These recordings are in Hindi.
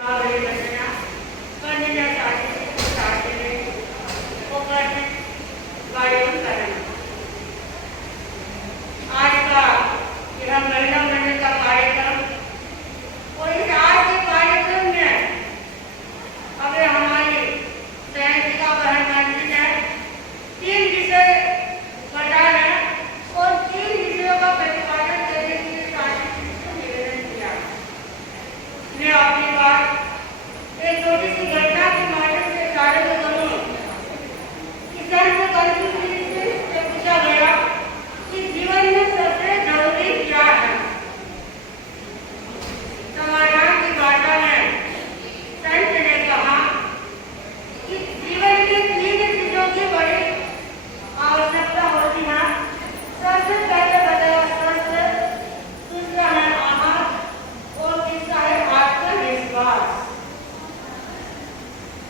आज का यह महिला मंडल का कार्यक्रम और इस आज के कार्यक्रम में अभी हमारी सहयोगिका बहन मंत्री ने 3 विषय बताए हैं और 3 विषयों का प्रतिपादन करने के लिए साथी को निवेदन किया। मैं अपनी बात एक छोटी सी घटना के माध्यम से प्रारंभ करूँ। किसान से कल से पूछा गया कि जीवन में सबसे जरूरी क्या है। समाधान की भाषा में संत ने कहा कि जीवन में 3 चीजों की बड़ी आवश्यकता होती है। सबसे पहले बताया स्वास्थ्य, दूसरा है आहार और तीसरा है आत्मविश्वास।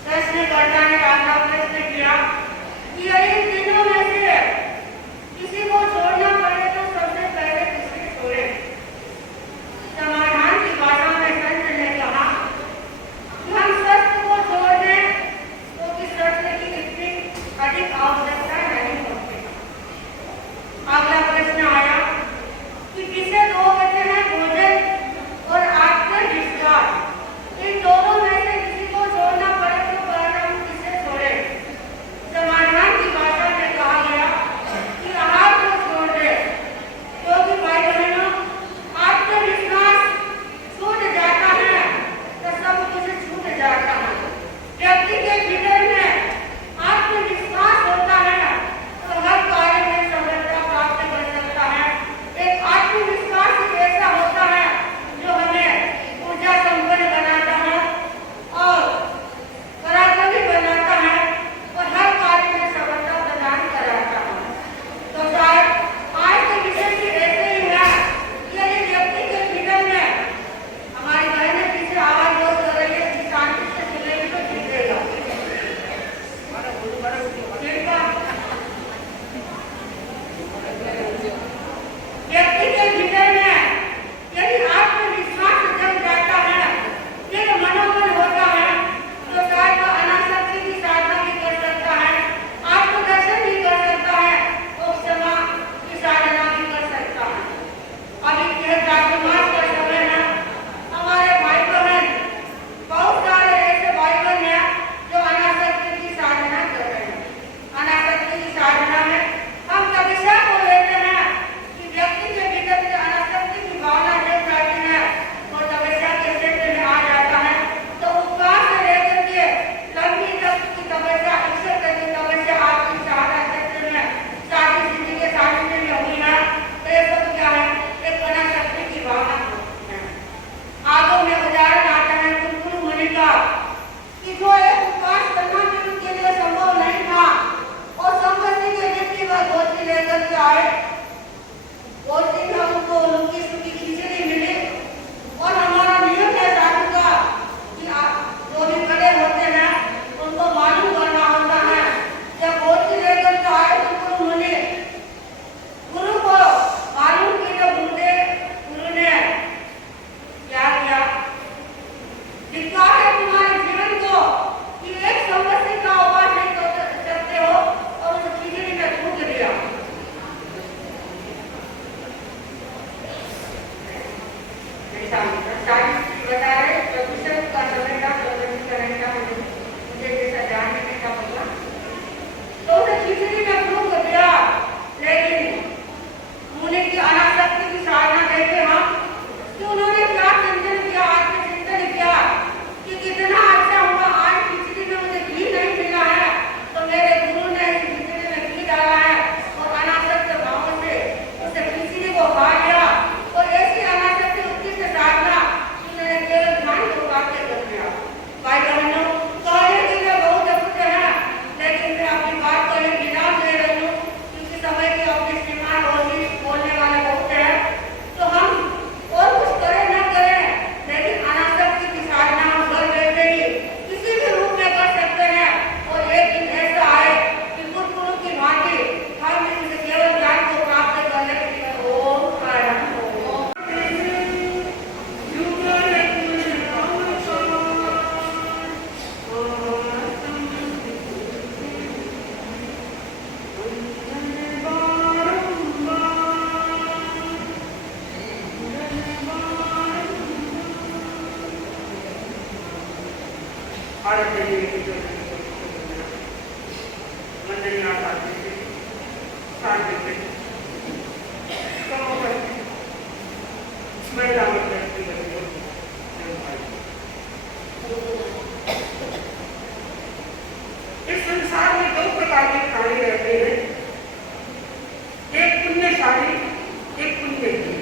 प्रश्नकर्ता ने आगे प्रश्न किया कि इन तीनों में से किसी को छोड़ना पड़े तो सबसे पहले किसे छोड़े। समाधान की भाषा में संत ने कहा कि हम स्वास्थ्य को छोड़ दें तो कि स्वास्थ्य की इतनी अधिक आवश्यकता नहीं होती। अगला प्रश्न आया कि किसे दो कहते हैं, भोजन और आत्मविश्वास। इन दोनों में से किसी को छोड़ना पड़े तो पहले हम किसे छोड़े। समाधान की भाषा में कहा गया कि आहार को छोड़ दे, क्योंकि भाई बहनों आत्मविश्वास छूट जाता है तो सब कुछ छूट जाता है। व्यक्ति के भीतर में आत्मविश्वास होता है तो हर कार्य में सफलता प्राप्त कर सकता है। एक आत्मविश्वास ही ऐसा होता है जो हमें ऊर्जा संपन्न बनाता है और पराक्रमी बनाता है और हर कार्य में सफलता प्रदान कराता है। तो शायद आज के विषय भी ऐसे ही है कि यदि व्यक्ति के भीतर में हमारी बहनें पीछे आवाज बहुत कर रही है, शांति से सुनेगी तो ठीक रहेगा। व्यक्ति के भीतर में यदि आत्मविश्वास जग जाता है, यदि मनोबल होता है तो शायद वह अनासक्ति की साधना भी कर सकता है, आत्मदर्शन भी कर सकता है और क्षमा की साधना भी कर सकता है। अभी यह चातुर्मास का समय है। हमारे भाई बहन बहुत सारे ऐसे भाई बहन हैं जो अनासक्ति की साधना कर रहे हैं। अनासक्ति की साधना में हम तपस्या को लेते हैं कि व्यक्ति के भीतर से अनासक्ति की भावना जग जाती है और तपस्या के क्षेत्र में आ जाता है। तो उपवास से लेकर के लंबी तक की तपस्या, अक्सर करके तपस्या आपकी साधना क्षेत्र में साधी सिद्धि के सानिध्य में हुई है। तो ये सब क्या है, एक अनासक्ति की भावना होती है। आगो में उदाहरण आता है कुरकुरु मुनि का कि जो एक उपवास करना भी उनके लिए संभव नहीं था और संपत्ति के व्यक्ति वह गोष्ठी लेकर के आए। गोष्ठी में उनको उनकी सुखी खिचड़ी मिली और हमारा नियम है साधु का कि जो भी बड़े होते हैं उनको मालूम करना होता है। जब गोष्ठी लेकर के आए कुरकुरु मुनि, गुरु को मालूम की तो गुरु ने क्या किया, दिखा है तुम्हारे जीवन को कि एक संपत्ति का उपवास नहीं कर सकते हो और उस खिचड़ी में थूक दिया। बता रहे प्रदूषण का समय का प्रबंधीकरण का मुझे जैसा ध्यान देने का होगा तो उसे खिचड़ी में थूक दिया। लेकिन मुनि की अनासक्ति की साधना देखे हम कि उन्होंने क्या चिंतन किया, आत्मचिंतन किया कि कितना अच्छा हुआ आज खिचड़ी में मुझे घी नहीं मिला है तो मेरे गुरु ने इस खिचड़ी में घी डाला है और अनासक्त भाव से उसे खिचड़ी को खा लिया। और ऐसी अनासक्ति उत्कृष्ट साधना उन्होंने केवल इस संसार में दो प्रकार के प्राणी रहते हैं, एक पुण्यशाली, एक पुण्यहीन।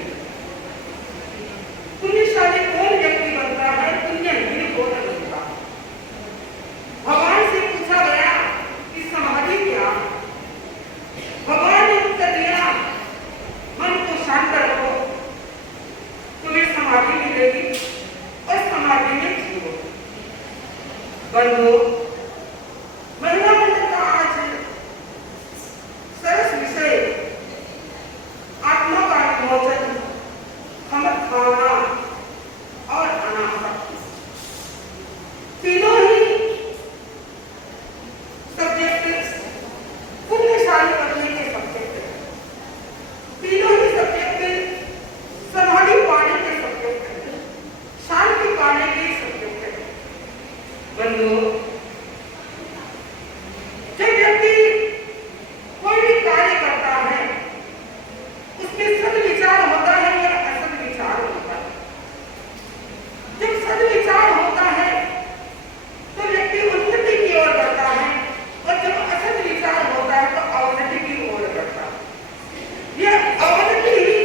पुण्यशाली कौन व्यक्ति बनता है, पुण्यहीन कौन बनता है? भगवान से पूछा गया कि समाधि क्या? भगवान ने उत्तर दिया, मन को शांत रखो, तुम्हें समाधि मिलेगी और समाधि में जियो। बंधु, महिला मंडल का आज सरस विषय आत्मा का विमोचन, खमक भावना और अनासक्ति, तीनों ही सब्जेक्ट पुण्यशाली बनने के सब्जेक्ट हैं। तीनों ही सब्जेक्ट समाधि पाने के सब्जेक्ट हैं, शांति पाने के सब्जेक्ट हैं। बंधु, जब व्यक्ति कोई भी कार्य करता है, उसमें सद्विचार होता है या असद्विचार होता है। जब सद्विचार होता है तो व्यक्ति उन्नति की ओर बढ़ता है, और जब असद्विचार होता है तो अवनति की ओर बढ़ता है। यह अवनति ही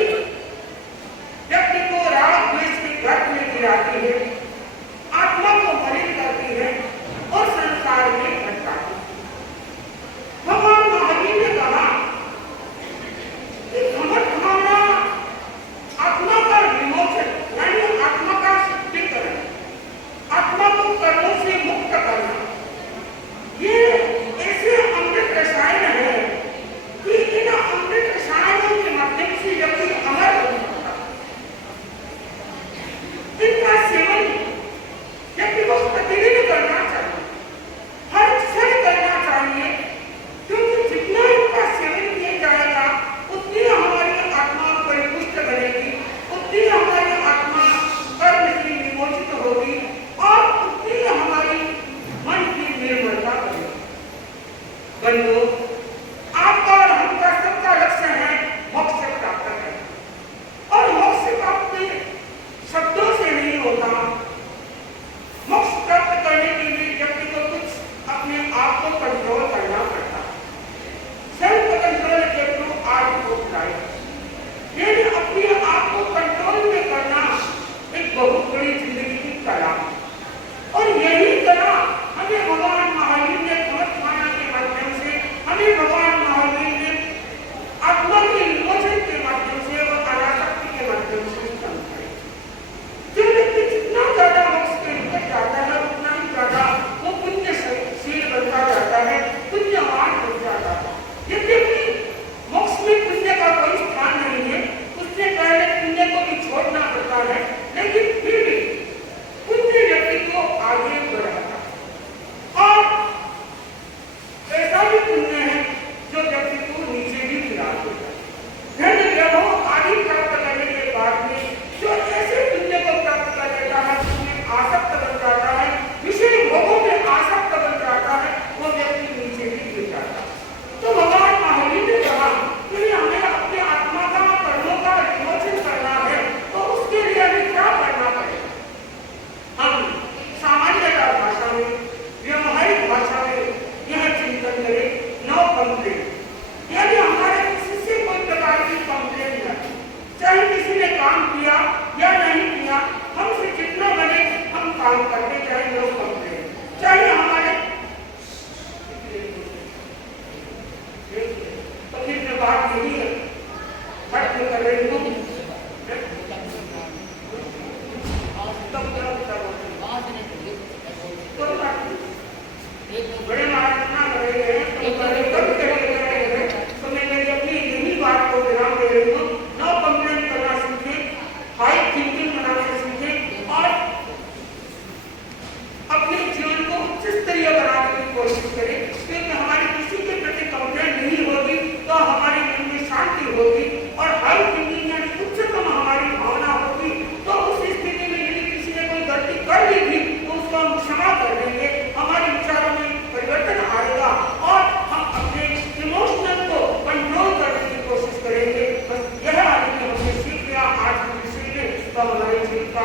व्यक्ति को राग द्वेष के गर्त में गिराती है, आत्मा को मलिन करती है और संसार में भटकाती है। भगवान महावीर ने कहा कि खमक भावना आत्मा का विमोचन, यानी आत्मा का शुद्धिकरण, आत्मा को कर्मों से मुक्त करना, ये ऐसे अमृत रसायन है कि इन अमृत रसायनों के माध्यम से व्यक्ति अमर हो सकता है। इनका सेवन व्यक्ति को प्रतिदिन करना चाहिए, हर क्षण करना चाहिए, क्योंकि जितना इनका सेवन किया जाएगा उतनी हमारी आत्मा परिपुष्ट बनेगी, उतनी हमारी आत्मा कर्म से विमोचित होगी और उतनी हमारी मन की निर्मलता बनेगी। बंधु, आपका और हमका सबका लक्ष्य है मोक्ष प्राप्त करना, और मोक्ष प्राप्ति शब्दों से नहीं हो हमारे जीवन का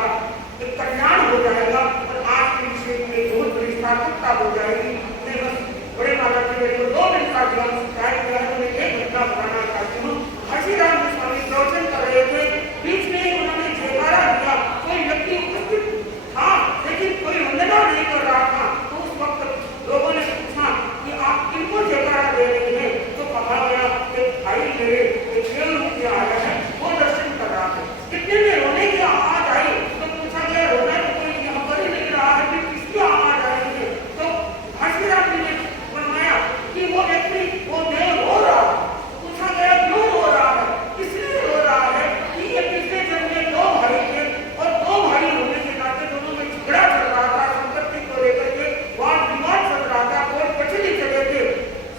एक कल्याण हो जाएगा और आज के विषय में एक बहुत बड़ी सार्थकता हो जाएगी। मैं बस बड़े माता जी मेरे को 2 दिन का जीवन शिकायत किया है, मैं एक घंटा बताना चाहती हूँ। हसीराम गोस्वामी प्रवचन कर रहे थे, बीच में उन्होंने जयकारा दिया, कोई व्यक्ति उपस्थित था लेकिन कोई वंदना नहीं कर रहा था। तो उस वक्त लोगों ने पूछा कि आप किनको जयकारा दे रहे हैं? तो कहा गया एक भाई मेरे एक से आया है, वो दर्शन कर रहा है। कितने में रोने की आवाज आई तो पूछा गया रोना तो कोई यहाँ पर ही नहीं रहा है, फिर किसकी आवाज आ रही है? तो हसीराम जी ने फरमाया कि वो व्यक्ति वो देव रो रहा है। पूछा गया क्यों रो रहा है, किसलिए रो रहा है? कि ये पिछले जन्म में 2 भाई थे और 2 भाई होने के नाते दोनों में झगड़ा चल रहा था, संपत्ति को लेकर के वाद विवाद चल रहा था, कोर्ट कचहरी चले थे।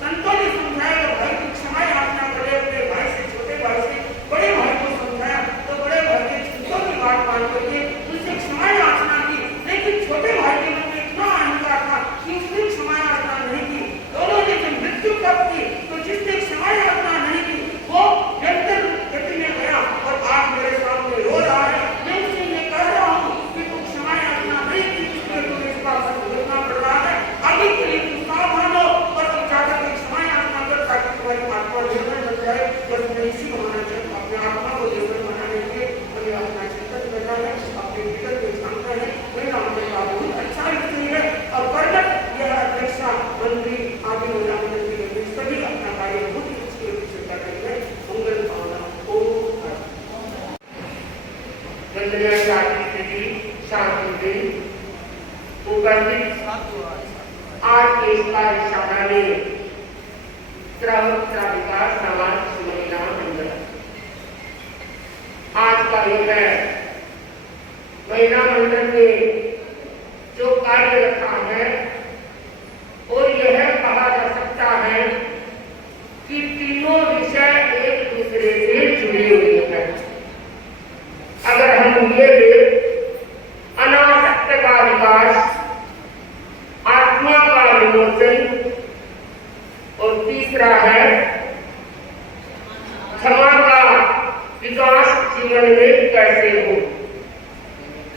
संतों ने समझाया कि भाई की क्षमा याचना करे, अपने भाई से छोटे भाई से बड़े भाई को समझाया तो बड़े भाई ने संतों की बात मान करके उनसे क्षमा याचना की। लेकिन छोटे भाई के मन में इतना अहंकार था कि उसने क्षमा याचना नहीं की। दोनों ने जब मृत्यु प्राप्त की तो जिसने क्षमा याचना नहीं की वो निरंतर गति में गया और आज मेरे सामने रो रहा है। मैं उससे ये कह रहा हूँ कि तू क्षमा याचना नहीं की, इसलिए तुम्हें इसका फल भुगतना पड़ रहा है। आगे के लिए तुम सावधान हो और तुम जाकर के क्षमा याचना कर ताकि तुम्हारी आत्मा निर्मल बन जाए। और तुम्हें इसी बहाने से अपने आत्मा को निर्मल बनाने के लिए हमें अपना चिंतन करना है, अपने भीतर को जानना है। मेरा मंदिर का बहुत अच्छा विषय है और कर्मठ यह अध्यक्षा मंत्री आदि महिला मंडल के लिए सभी अपना कार्य बहुत ही अच्छी रूप से कर रहे हैं। मंगल कामना शांति उपस्थित आज के इस कार्यशाला में विकास समाज महिला मंडल आज का यह है महिला मंडल में जो कार्य रखा है और यह कहा जा सकता है कि तीनों विषय एक दूसरे से जुड़े हुए हैं। अगर हम ये अनासक्त का विकास, आत्मा का विमोचन और तीसरा है क्षमा का विकास जीवन में कैसे हो,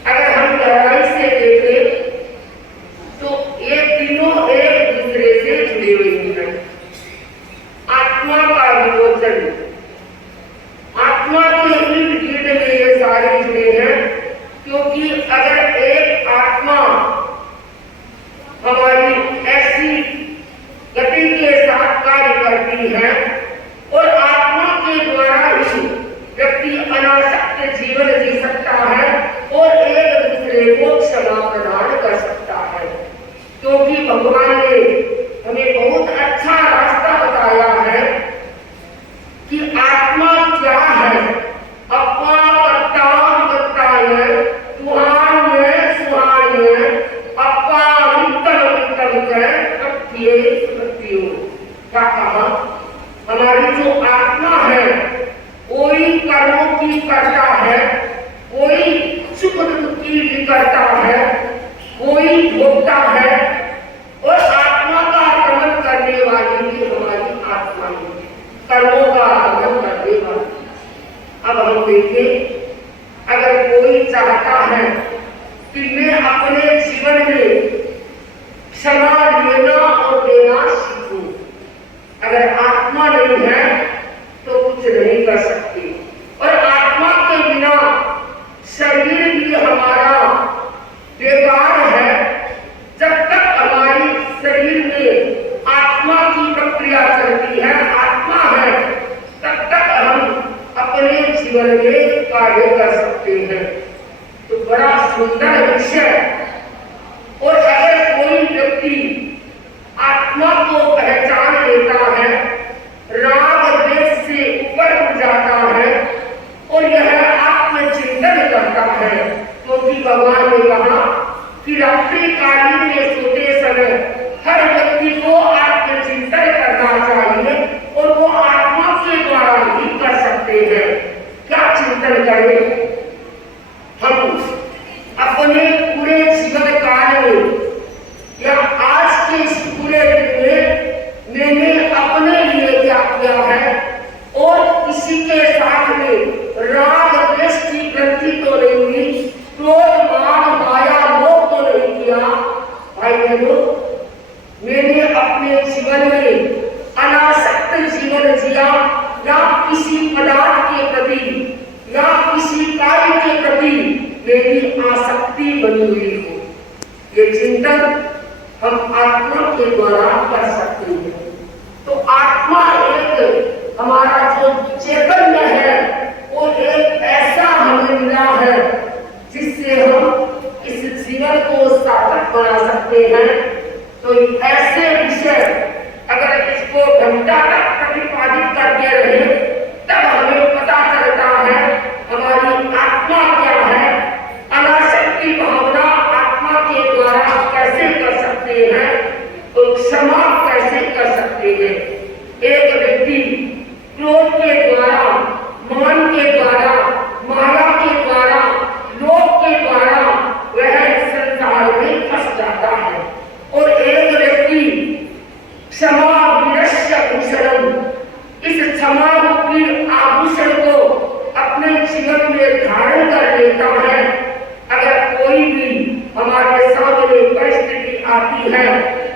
अगर हम गहराई से देखें तो ये तीनों एक दूसरे से जुड़े हुए हैं। आत्मा का विमोचन, आत्मा के इर्द गिर्द में ये सारे जुड़े हैं, क्योंकि अगर एक आत्मा हमारी ऐसी गति के साथ कार्य करती है और आत्मा के द्वारा ही व्यक्ति अनासक्त जीवन जी सकता है और एक दूसरे को क्षमा प्रदान कर सकता है। क्योंकि भगवान ने हमें बहुत अच्छा रास्ता बताया है कि आत्मा क्या है। क्या कहा? हमारी जो आत्मा है कोई कर्मों की करता है, कोई सुख दुख की भी करता है, कोई भोगता है और आत्मा का गमन करने वाली भी हमारी आत्मा है, कर्मों का गमन करने वाली। अब हम देखें, अगर कोई चाहता है कि मैं अपने जीवन में क्षमा लेना और देना सीखूं, अगर आत्मा नहीं है तो कुछ नहीं कर सकती। और आत्मा के बिना शरीर भी हमारा बेकार है। जब तक हमारी शरीर में आत्मा की प्रक्रिया चलती है, आत्मा है, तब तक हम अपने जीवन में कार्य कर सकते हैं। तो बड़ा सुंदर विषय। और अगर कोई व्यक्ति आत्मा को पहचान लेता है, राग द्वेष से ऊपर उठ जाता है और यह आत्मचिंतन करता है, क्योंकि भगवान ने कहा कि रात्रि कालीन में सोते समय हर व्यक्ति को आत्मचिंतन करना चाहिए और वो आत्मा के द्वारा ही कर सकते हैं। क्या चिंतन करें? हम अपने पूरे जीवन काल में या आज के इस पूरे दिन में मैंने अपने लिए क्या किया है और किसी के साथ में राग द्वेष की वृत्ति तो नहीं हुई, बहनों, मैंने अपने जीवन में अनासक्त जीवन जिया या किसी पदार्थ के प्रति या किसी कार्य के प्रति मेरी आसक्ति बनी हुई हो। ये चिंतन हम आत्मा के द्वारा कर सकते हैं। तो आत्मा एक हमारा जो चैतन्य है वो एक ऐसा हमें मिला है जिससे हम इस जीवन को सार्थक बना सकते हैं। तो ऐसे विषय अगर इसको घंटा तक प्रतिपादित करते रहे तब हमें पता चलता है हमारी आत्मा क्या है, अनासक्ति भावना आत्मा के द्वारा कैसे कर सकते हैं और क्षमा कैसे कर सकते हैं। एक व्यक्ति क्रोध के द्वारा, मान के द्वारा, माया के द्वारा, लोभ के द्वारा वह संसार में फंस जाता है और एक व्यक्ति क्षमा विनश्य भूषणम, इस क्षमा रूपी आभूषण को अपने जीवन में धारण कर लेता है। अगर कोई भी हमारे सामने परिस्थिति आती है,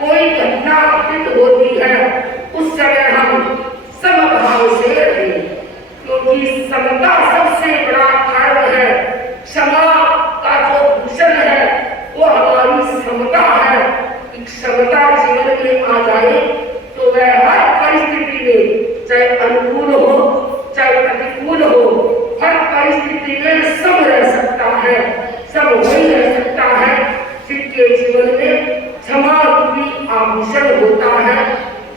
कोई घटना घटित होती है, उस समय हम समभाव से रहें, क्योंकि समता सबसे बड़ा कारण है। क्षमा का जो भूषण है वो हमारी समता है। समता जीवन में आ जाए तो वह हर परिस्थिति में, चाहे अनुकूल हो चाहे प्रतिकूल हो, हर परिस्थिति में सब रह सकता है, सब वही रह सकता है। जिसके जीवन में क्षमा रूपी आभूषण होता है,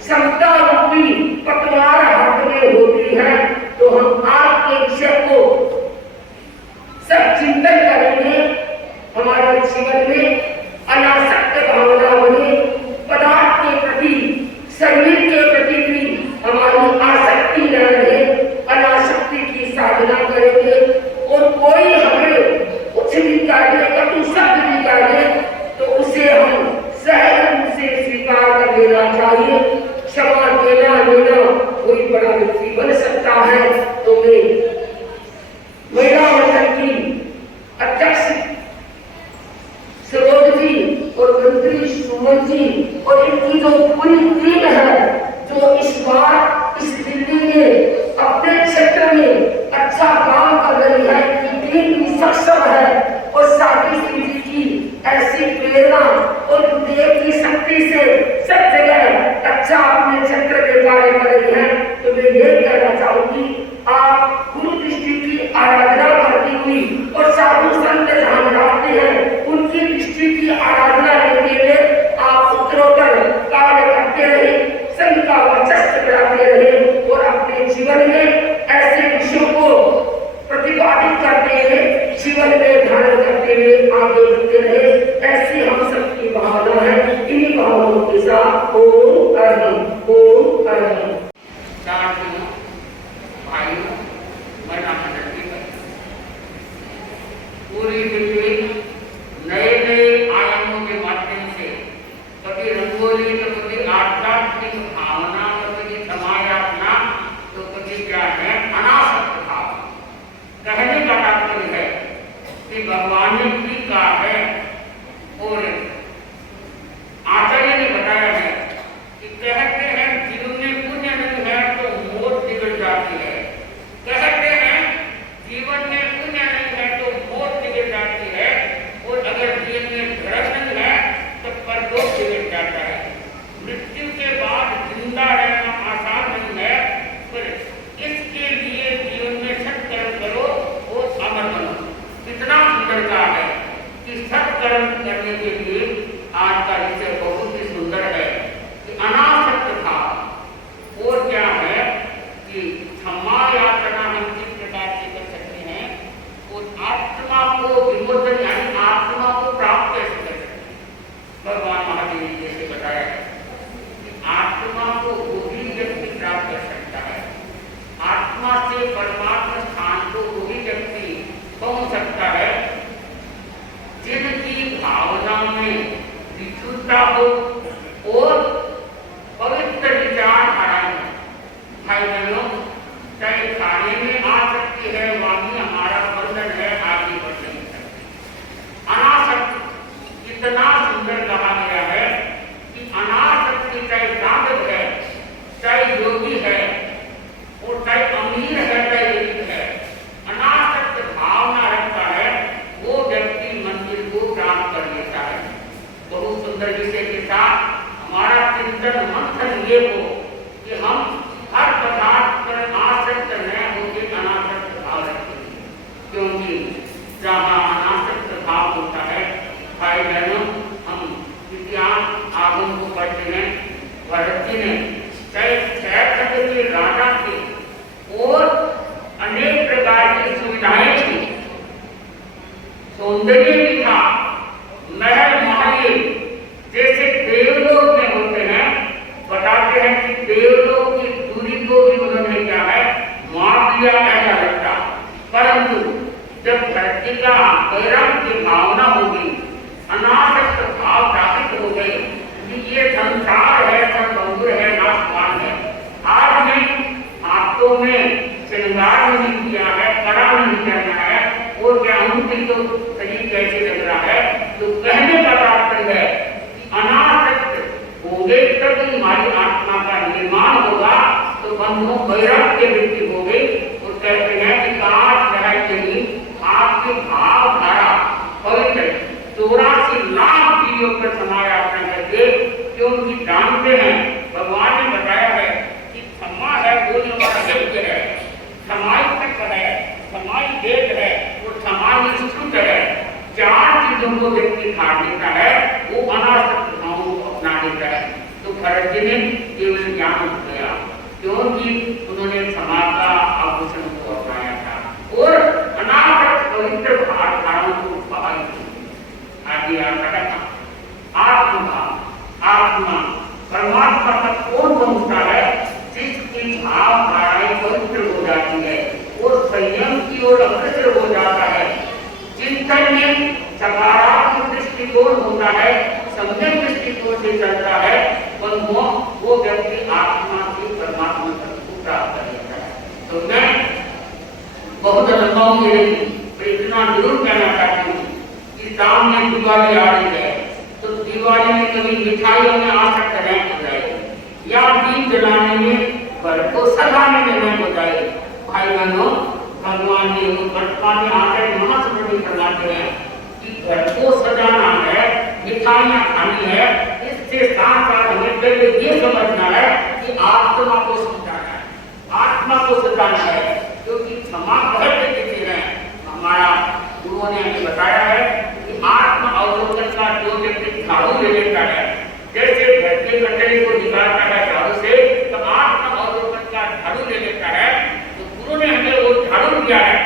समता रूपी पतवार हाथ में होती है, तो हम आज के विषय को सब चिंतन करेंगे। हमारे जीवन में अनासक्त भावना बने, पदार्थ के प्रति, शरीर के प्रति भी हमारी आसक्ति न रहे, अनासक्ति की साधना करेंगे। और कोई हमें कुछ भी कर दे, कटु शब्द भी कर दे, तो उसे हम सहज रूप से स्वीकार कर लेना चाहिए। क्षमा देना लेना कोई बड़ा व्यक्ति बन सकता है। तो मैं महिला मंडल की अध्यक्ष सरोज जी और मंत्री सुमन जी और इनकी जो पूरी टीम है जो इस बार इस दिल्ली में अपने क्षेत्र में अच्छा काम कर रही है, कि टीम भी सक्षम है और साथी सिंह जी की ऐसी प्रेरणा और गुरुदेव की शक्ति से सब जगह अच्छा अपने क्षेत्र में कार्य कर रही है। तो मैं ये कहना चाहूंगी, आप गुरु दृष्टि की आराधना करती हुई और साधु संत जहां रहते हैं उनकी दृष्टि की आराधना करते हुए आप उत्तरोत्तर कार्य करते रहे, संत का वर्चस्व बढ़ाते रहे और अपने जीवन में ऐसे विषयों को प्रतिपादित करते हुए, जीवन में धारण करते हुए आगे बढ़ते रहे। ऐसी हम सबकी भावना है। इन्हीं भावनाओं के साथ ओम अरहम, ओम अरहम। भाइयों, महिला मंडल की पूरी दिल्ली नए नए आयामों के माध्यम से, कभी रंगोली तो कभी आध्यात्मिक भावना, तो कभी समायापना, तो कभी क्या है अनासक्त भाव। कहने का तात्पर्य है कि भगवान की का है। और आचार्य ने बताया है कि कहते हैं जीवन में पुण्य नहीं है तो मौत बिगड़ जाती है। कहते हैं जीवन में पुण्य नहीं है तो मौत बिगड़ जाती है, और अगर जीवन में धर्म नहीं है तो परलोक बिगड़ जाता है। मृत्यु के बाद जिंदा रहना आसान नहीं है, पर इसके लिए जीवन में सत्कर्म करो और अमर बनो। कितना सुंदर का है कि सत्कर्म करने के लिए आज का विषय बहुत ही सुंदर है कि अनासक्त भाव। और क्या है कि क्षमा याचना हम किस प्रकार से कर सकते हैं और आत्मा को विमोचन यानी आत्मा को प्राप्त कैसे कर सकते हैं। भगवान महावीर ने जैसे बताया है कि आत्मा को वही व्यक्ति प्राप्त कर सकता है, आत्मा से परमात्मा स्थान को वही व्यक्ति पहुंच सकता है जिनकी भावना में सौंदर्य भी था, महल महल जैसे देवलोक में होते हैं। बताते हैं कि देवलोक की दूरी को भी उन्होंने क्या है माप लिया, ऐसा लगता। परंतु जब धरती का गौरव की भावना होगी, अनासक्त भाव जागृत हो गए कि ये संसार है, सब मधुर है, नाशवान है। आज में हाथों में श्रृंगार नहीं किया है, कड़ा नहीं करना है, और क्या उनकी तो शरीर कैसे लग रहा है। तो कहने का तात्पर्य है अनासक्त हो गए तब हमारी आत्मा का निर्माण होगा। तो बंधुओं गौरव के वृत्ति हो गई। और कहते हैं कि काश लहर के लिए आपके भाव धारा पवित्र 84 लाख जीवों पर समाराधना करके, क्योंकि जानते हैं भगवान ने बताया है कि क्षमा है वो जो हमारा यज्ञ है, समाई तक है, समाई देख है और समाई स्तुत है। 4 चीजों को व्यक्ति खाट लेता है, वो अनासक्त भावों को अपना लेता है। तो भरत जी ने केवल ज्ञान हो गया, क्योंकि उन्होंने क्षमा का आभूषण को अपनाया था और अनासक्त पवित्र धाराओं को पालन किया। आगे आत्मभाव, आत्मा परमात्मा तक कौन पहुंचता है? जिसकी भाव धाराएं पवित्र हो जाती है और संयम की ओर अग्रसर हो जाता है। चिंतन में सकारात्मक दृष्टिकोण होता है, सम्यक दृष्टिकोण से चलता है, वो व्यक्ति आत्मा से परमात्मा तक को प्राप्त कर लेता है। तो मैं बहुत अनुभव में इतना जरूर कहना चाहती हूँ कि सामने दिवाली आ रही है, तो दिवाली में कभी मिठाइयों में आसक्त नहीं हो जाए, या दीप जलाने में घर को सजाने में नहीं हो जाए। भाई बहनों, भगवान ने वर्तमान में आकर महास्मृति करवाते हैं कि घर को सजाना है, मिठाइयाँ खानी है। इसके साथ साथ हमें पहले ये समझना है कि आत्मा को सजाना है, आत्मा को सजाना है, क्योंकि क्षमा कहते किसी ने हमारा गुरुओं ने हमें बताया है कि आत्मा अवलोकन का जो व्यक्ति झाड़ू ले लेता है, जैसे घर के कचरे को निकालता है झाड़ू से, तो आत्मा अवलोकन का झाड़ू ले लेता है। तो गुरु ने हमें वो झाड़ू दिया है,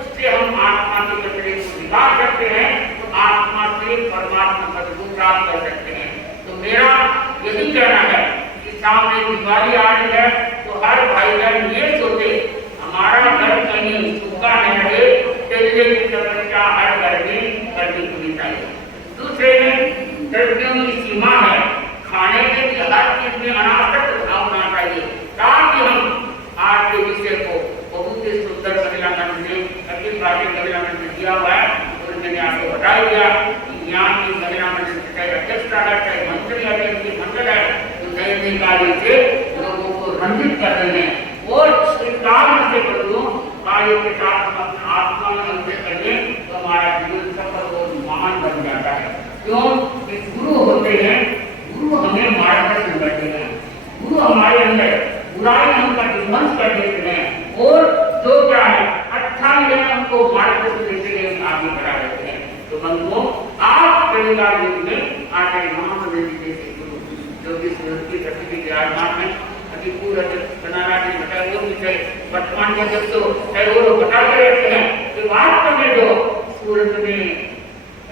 उससे हम आत्मा के कचरे को निकाल सकते हैं, तो आत्मा से परमात्मा पद को प्राप्त कर सकते हैं। तो मेरा यही कहना है कि सामने दिवाली आ रही है, तो हर भाई बहन ये सोचे हमारा घर कहीं सूखा न रहे, तेरे की समस्या हर घर में करनी होनी चाहिए। दूसरे में द्रव्यों की सीमा है, खाने में भी हर चीज में अनासक्त भाव होना चाहिए, ताकि हम आज के विषय को बहुत ही सुंदर महिला मंच में अखिल भारतीय महिला मंच में दिया हुआ है, और मैंने आपको बता दिया कि यहाँ की महिला मंच चाहे अध्यक्षता है, चाहे मंत्री है, मंडल है, तो नए नए कार्य से लोगों को रंजित कर रहे हैं। और स्वीकार से करूँ कार्य के साथ आत्मा में अंतर करने, तो हमारा जीवन सफल और महान बन जाता है। क्यों? कि गुरु होते हैं, गुरु हमें मार्गदर्शन करते हैं, गुरु हमारे अंदर बुराई हम का विध्वंस कर देते हैं, और जो क्या है अच्छा है हमको मार्गदर्शन देते हैं, आगे बढ़ा देते हैं। तो बंधुओं, आप परिवार में आचार्य महाप्रभु जी जैसे गुरु जो कि सूरत की धरती के विराजमान है, अभी पूरा बनाना जी बताया वो विषय वर्तमान में जब तो वो बताते रहते हैं कि वास्तव में जो सूरत में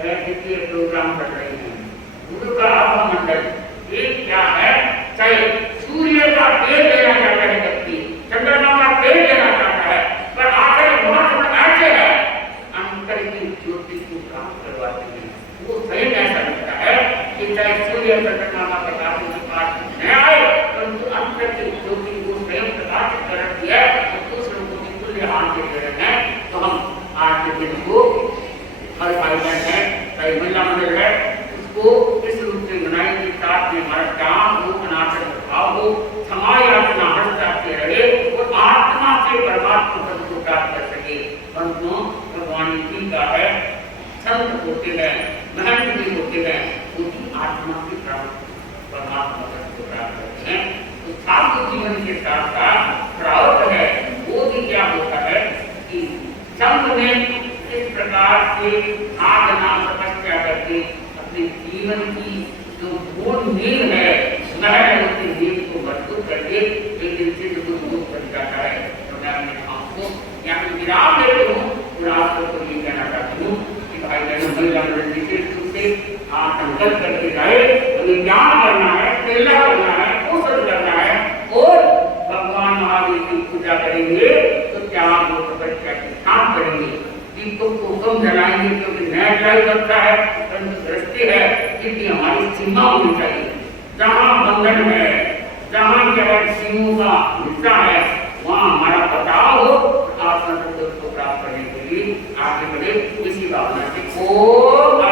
देखिए प्रोग्राम कर रहे हैं, गुरु का आभा मंडल एक क्या है, चाहे सूर्य का तेज लेना चाहता है व्यक्ति, चंद्रमा का तेज लेना चाहता है, पर आकर बहुत ऐसे है अंतर की ज्योति को प्राप्त करवाते हैं। वो स्वयं ऐसा लगता है कि चाहे सूर्य चंद्रमा का प्रकाश न आए, परंतु अंतर की ज्योति को स्वयं प्रकाशित कर रखी है, तो दूसरों को बिल्कुल हाथ दे रहे हैं। तो हम आज के दिन को हर भाई बहन है, चाहे महिला मंडल है, उसको इस रूप से मनाने के साथ में हमारा काम हो, अनासक्त भाव हो, समायातना हट जाते रहे और आत्मा से परमात्मा पद को प्राप्त कर सके। परंतु भगवान जी का है, संत होते हैं, महंत भी होते हैं, उनकी आत्मा की प्राप्त परमात्मा पद को प्राप्त करते हैं। तो साधु जीवन के साथ साथ प्राप्त है, वो भी क्या होता है कि संत में इस प्रकार से साधना तपस्या करके अपने जीवन की जो मूल नींव है, महल उसकी नींव को मजबूत करके एक दिन से जो मजबूत बन जाता है। तो मैं अपने आपको यहाँ पे विराम देती हूँ और आप सबको ये कहना चाहती हूँ कि दिखाई दे रही है। महिला मंडल विशेष रूप से आप संकल्प करके जाए, हमें ज्ञान करना है, प्रेरणा करना है, पोषण करना है और भगवान महावीर की पूजा करेंगे तो त्याग और तपस्या के काम करेंगे। दीपों को कम जलाएंगे क्योंकि नया जलाई करता है, परंतु दृष्टि है इसकी हमारी सीमा होनी चाहिए। जहाँ बंधन है, जहाँ केवल सीमों का हिस्सा है, वहाँ हमारा बचाव हो, आत्मा तत्व को प्राप्त करने के लिए आगे बढ़े। इसी भावना से ओम